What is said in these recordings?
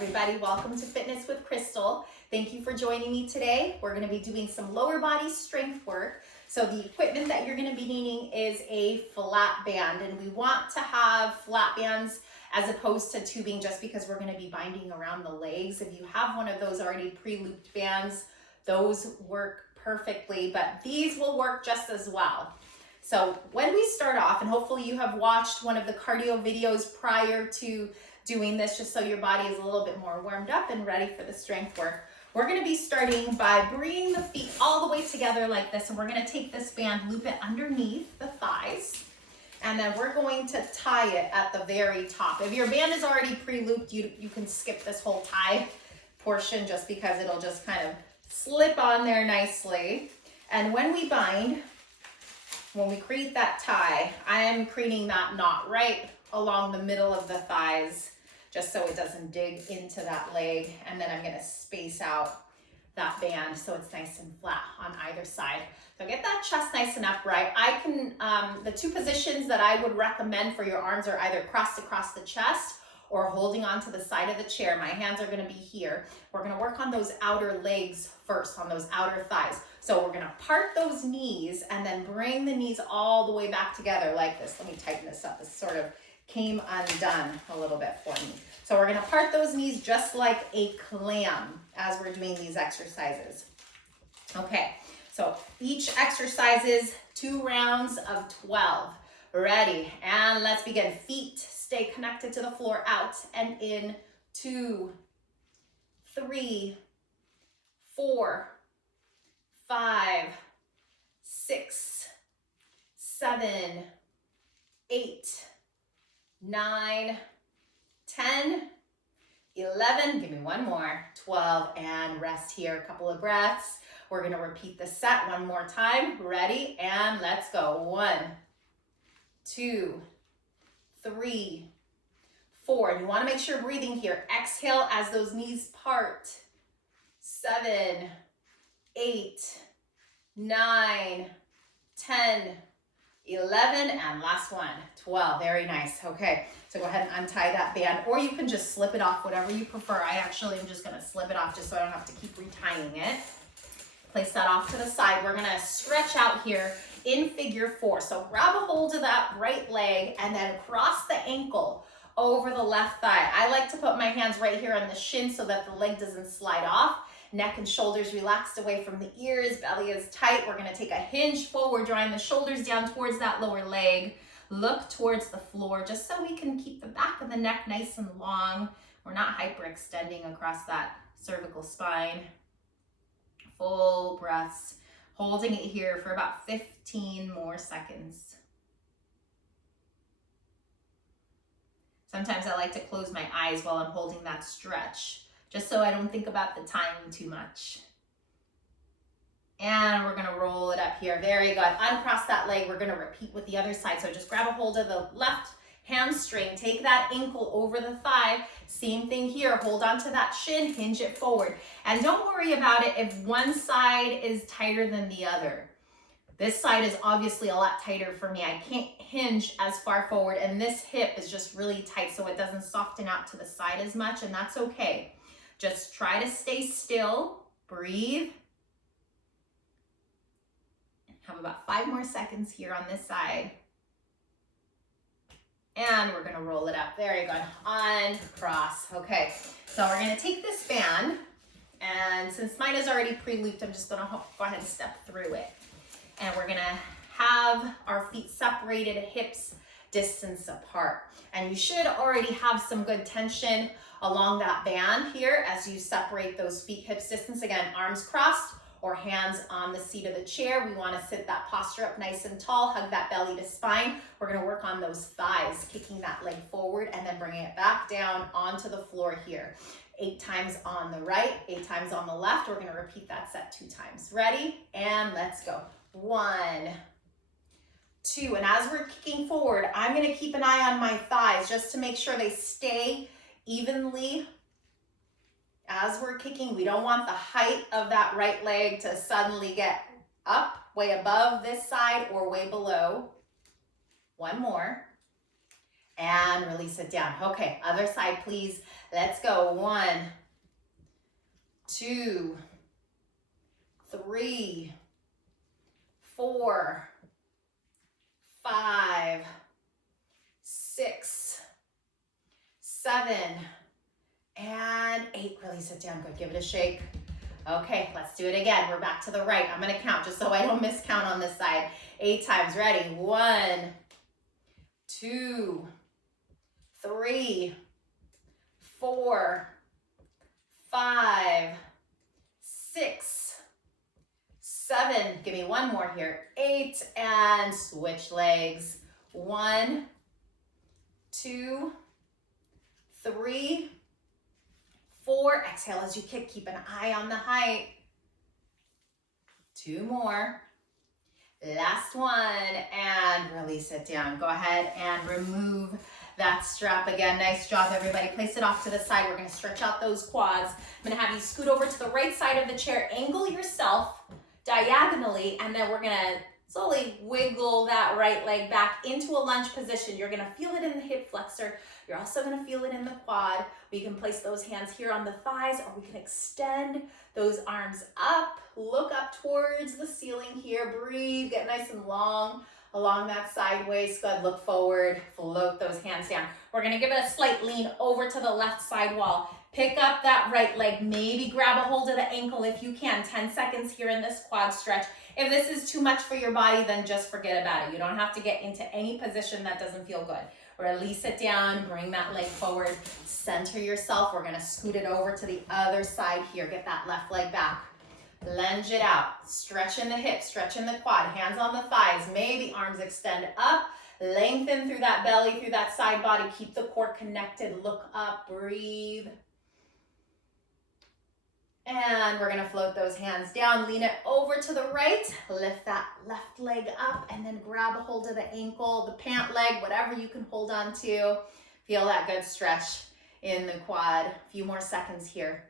everybody, welcome to Fitness with Crystal. Thank you for joining me today. We're going to be doing some lower body strength work. So the equipment that you're going to be needing is a flat band, and we want to have flat bands as opposed to tubing just because we're going to be binding around the legs. If you have one of those already pre-looped bands, those work perfectly, but these will work just as well. So when we start off, and hopefully you have watched one of the cardio videos prior to doing this just so your body is a little bit more warmed up and ready for the strength work. We're going to be starting by bringing the feet all the way together like this, and we're going to take this band, loop it underneath the thighs, and then we're going to tie it at the very top. If your band is already pre-looped, you can skip this whole tie portion just because it'll just kind of slip on there nicely. And when we bind, when we create that tie, I am creating that knot right along the middle of the thighs, just so it doesn't dig into that leg. And then I'm gonna space out that band so it's nice and flat on either side. So get that chest nice and upright. I can, the two positions that I would recommend for your arms are either crossed across the chest or holding onto the side of the chair. My hands are gonna be here. We're gonna work on those outer legs first, on those outer thighs. So we're gonna part those knees and then bring the knees all the way back together like this. Let me tighten this up. This sort of came undone a little bit for me. So we're gonna part those knees just like a clam as we're doing these exercises. Okay, so each exercise is 2 rounds of 12. Ready, and let's begin. Feet stay connected to the floor, out and in. 2, 3, 4, 5, 6, 7, 8, 9, 10, 11, give me one more, 12, and rest here, a couple of breaths. We're gonna repeat the set one more time. Ready, and let's go. 1, 2, 3, 4. And you wanna make sure you're breathing here. Exhale as those knees part. 7, 8, 9, 10, 11, and last one, 12. Very nice. Okay, so go ahead and untie that band, or you can just slip it off, whatever you prefer. I actually am just gonna slip it off just so I don't have to keep retying it. Place that off to the side. We're gonna stretch out here in figure 4. So grab a hold of that right leg and then cross the ankle over the left thigh. I like to put my hands right here on the shin so that the leg doesn't slide off. Neck and shoulders relaxed away from the ears, belly is tight. We're gonna take a hinge forward, drawing the shoulders down towards that lower leg. Look towards the floor, just so we can keep the back of the neck nice and long. We're not hyperextending across that cervical spine. Full breaths, holding it here for about 15 more seconds. Sometimes I like to close my eyes while I'm holding that stretch, just so I don't think about the time too much. And we're gonna roll it up here. Very good. Uncross that leg. We're gonna repeat with the other side. So just grab a hold of the left hamstring. Take that ankle over the thigh. Same thing here. Hold on to that shin. Hinge it forward. And don't worry about it if one side is tighter than the other. This side is obviously a lot tighter for me. I can't hinge as far forward, and this hip is just really tight so it doesn't soften out to the side as much, and that's okay. Just try to stay still, breathe. Have about 5 more seconds here on this side. And we're gonna roll it up. Very good. Uncross. Okay, so we're gonna take this band, and since mine is already pre-looped, I'm just gonna go ahead and step through it. And we're gonna have our feet separated, hips distance apart. And you should already have some good tension along that band here as you separate those feet hips distance. Again, arms crossed or hands on the seat of the chair. We wanna sit that posture up nice and tall, hug that belly to spine. We're gonna work on those thighs, kicking that leg forward and then bringing it back down onto the floor here. 8 times on the right, 8 times on the left. We're gonna repeat that set 2 times. Ready? And let's go. 1, 2, and as we're kicking forward, I'm gonna keep an eye on my thighs just to make sure they stay evenly. As we're kicking, we don't want the height of that right leg to suddenly get up, way above this side or way below. One more. and release it down. Okay, other side, please. Let's go. 1, 2, 3, 4, 5, 6, 7, and 8. Release it down. Good. Give it a shake. Okay, let's do it again. We're back to the right. I'm going to count just so I don't miscount on this side. 8 times. Ready? 1, 2, 3, 4, 5, 6, 7. Give me one more here. 8, and switch legs. 1, 2, 3, 4. Exhale as you kick. Keep an eye on the height. 2 more. Last one, and release it down. Go ahead and remove that strap again. Nice job, everybody. Place it off to the side. We're going to stretch out those quads. I'm going to have you scoot over to the right side of the chair. Angle yourself diagonally, and then we're going to slowly wiggle that right leg back into a lunge position. You're going to feel it in the hip flexor. You're also going to feel it in the quad. We can place those hands here on the thighs, or we can extend those arms up. Look up towards the ceiling here. Breathe. Get nice and long along that side waist. Good. Look forward. Float those hands down. We're going to give it a slight lean over to the left side wall. Pick up that right leg. Maybe grab a hold of the ankle if you can. 10 seconds here in this quad stretch. If this is too much for your body, then just forget about it. You don't have to get into any position that doesn't feel good. Release it down, bring that leg forward, center yourself. We're gonna scoot it over to the other side here. Get that left leg back. Lunge it out, stretch in the hips, stretch in the quad, hands on the thighs, maybe arms extend up, lengthen through that belly, through that side body, keep the core connected, look up, breathe. And we're gonna float those hands down, lean it over to the right, lift that left leg up, and then grab a hold of the ankle, the pant leg, whatever you can hold on to. Feel that good stretch in the quad. A few more seconds here.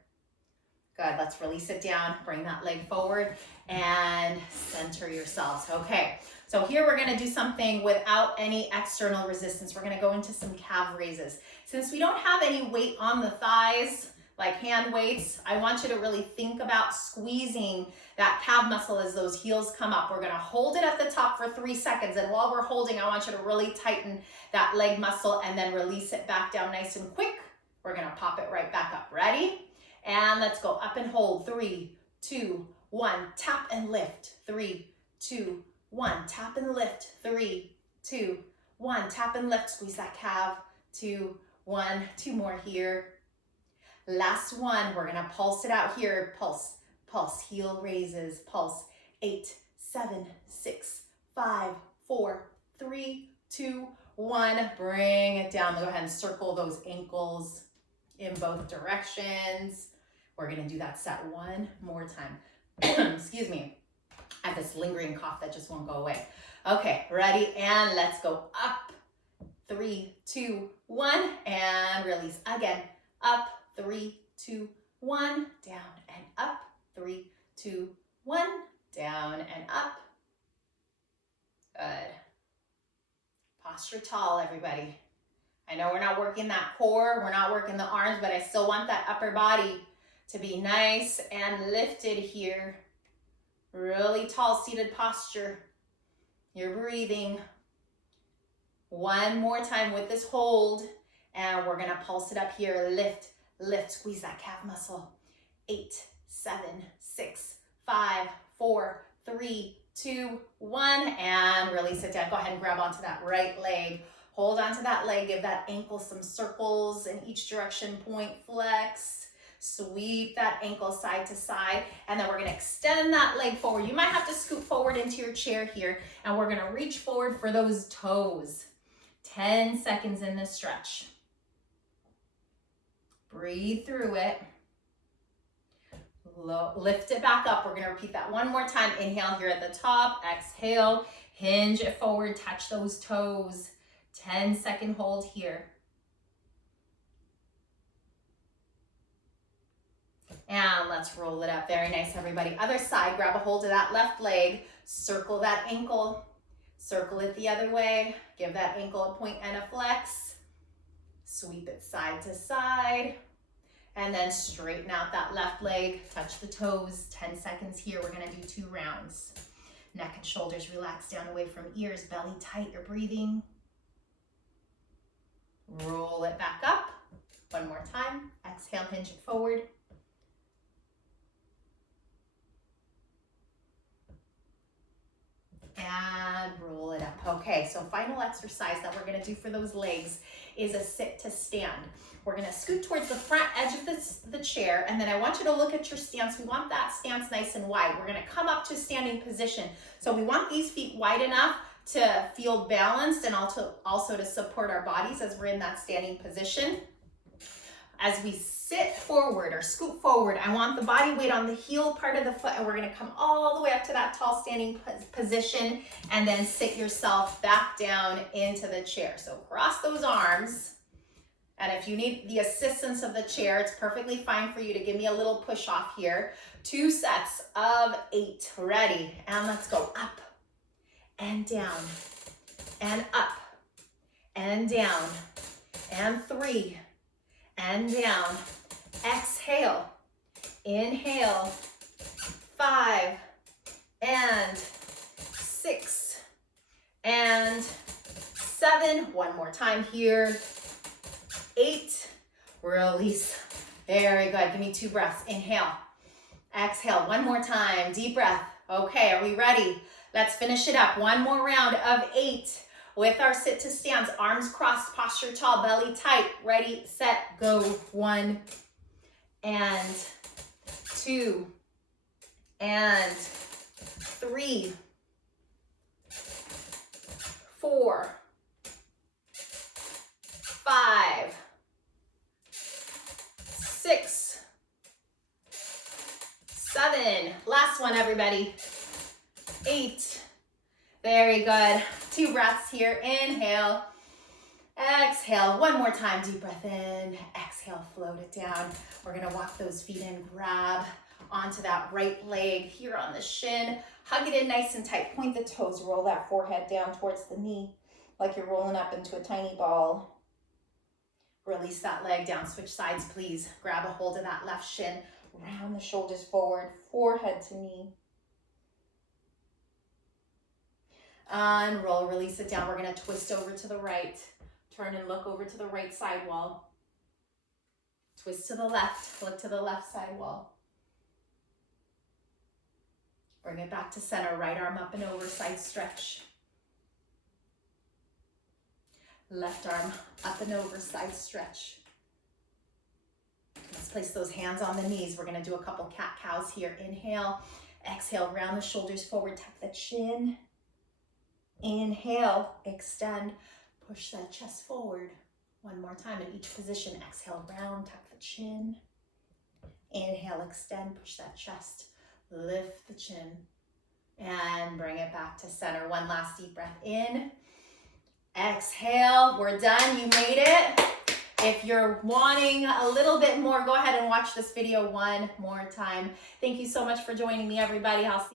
Good, let's release it down, bring that leg forward, and center yourselves. Okay, so here we're gonna do something without any external resistance. We're gonna go into some calf raises. Since we don't have any weight on the thighs, like hand weights, I want you to really think about squeezing that calf muscle as those heels come up. We're gonna hold it at the top for 3 seconds, and while we're holding, I want you to really tighten that leg muscle and then release it back down nice and quick. We're gonna pop it right back up. Ready? And let's go up and hold. 3, 2, 1. Tap and lift. 3, 2, 1. Tap and lift. 3, 2, 1. Tap and lift. Squeeze that calf. 2, 1. 2 more here. Last one. We're gonna pulse it out here. Pulse, pulse. Heel raises. Pulse. 8, 7, 6, 5, 4, 3, 2, 1. Bring it down. Go ahead and circle those ankles in both directions. We're gonna do that set one more time. Excuse me. I have this lingering cough that just won't go away. Okay, ready? And let's go up. 3, 2, 1, and release again. Up, 3, 2, 1, down and up. 3, 2, 1, down and up. Good. Posture tall, everybody. I know we're not working that core, we're not working the arms, but I still want that upper body to be nice and lifted here. Really tall seated posture. You're breathing. One more time with this hold, and we're gonna pulse it up here. Lift, lift, squeeze that calf muscle. 8, 7, 6, 5, 4, 3, 2, 1, and release it down. Go ahead and grab onto that right leg. Hold onto that leg, give that ankle some circles in each direction, point, flex. Sweep that ankle side to side, and then we're gonna extend that leg forward. You might have to scoot forward into your chair here, and we're gonna reach forward for those toes. 10 seconds in this stretch. Breathe through it. Lift it back up. We're gonna repeat that one more time. Inhale here at the top, exhale, hinge it forward, touch those toes. 10-second hold here. And let's roll it up. Very nice, everybody. Other side, grab a hold of that left leg, circle that ankle, circle it the other way, give that ankle a point and a flex. Sweep it side to side. And then straighten out that left leg, touch the toes, 10 seconds here. We're gonna do 2 rounds. Neck and shoulders relax down away from ears, belly tight, you're breathing. Roll it back up. One more time. Exhale, hinge it forward. And roll it up. Okay, so final exercise that we're gonna do for those legs is a sit to stand. We're gonna scoot towards the front edge of the chair, and then I want you to look at your stance. We want that stance nice and wide. We're gonna come up to standing position. So we want these feet wide enough to feel balanced and also to support our bodies as we're in that standing position. As we sit forward or scoot forward, I want the body weight on the heel part of the foot, and we're gonna come all the way up to that tall standing position and then sit yourself back down into the chair. So cross those arms, and if you need the assistance of the chair, it's perfectly fine for you to give me a little push off here. 2 sets of 8, ready, and let's go up and down and up and down and 3 and down. Exhale, inhale, 5 and 6 and 7. One more time here. 8, release. Very good. Give me 2 breaths. Inhale, exhale. One more time. Deep breath. Okay, are we ready? Let's finish it up. One more round of 8 with our sit to stands. Arms crossed, posture tall, belly tight. Ready, set, go. 1 and 2 and 3, 4, 5, 6, 7. Last one, everybody. 8. Very good. 2 breaths here. Inhale. Exhale. One more time. Deep breath in. Exhale. Float it down. We're going to walk those feet in. Grab onto that right leg here on the shin. Hug it in nice and tight. Point the toes. Roll that forehead down towards the knee like you're rolling up into a tiny ball. Release that leg down. Switch sides, please. Grab a hold of that left shin. Round the shoulders forward. Forehead to knee. Unroll, release it down. We're going to twist over to the right. Turn and look over to the right side wall. Twist to the left. Look to the left side wall. Bring it back to center. Right arm up and over, side stretch. Left arm up and over, side stretch. Let's place those hands on the knees. We're going to do a couple cat-cows here. Inhale. Exhale, round the shoulders forward, tuck the chin. Inhale, extend, push that chest forward. One more time in each position. Exhale, round, tuck the chin. Inhale, extend, push that chest, lift the chin, and bring it back to center. One last deep breath in. Exhale, we're done. You made it. If you're wanting a little bit more, go ahead and watch this video one more time. Thank you so much for joining me, everybody. I'll see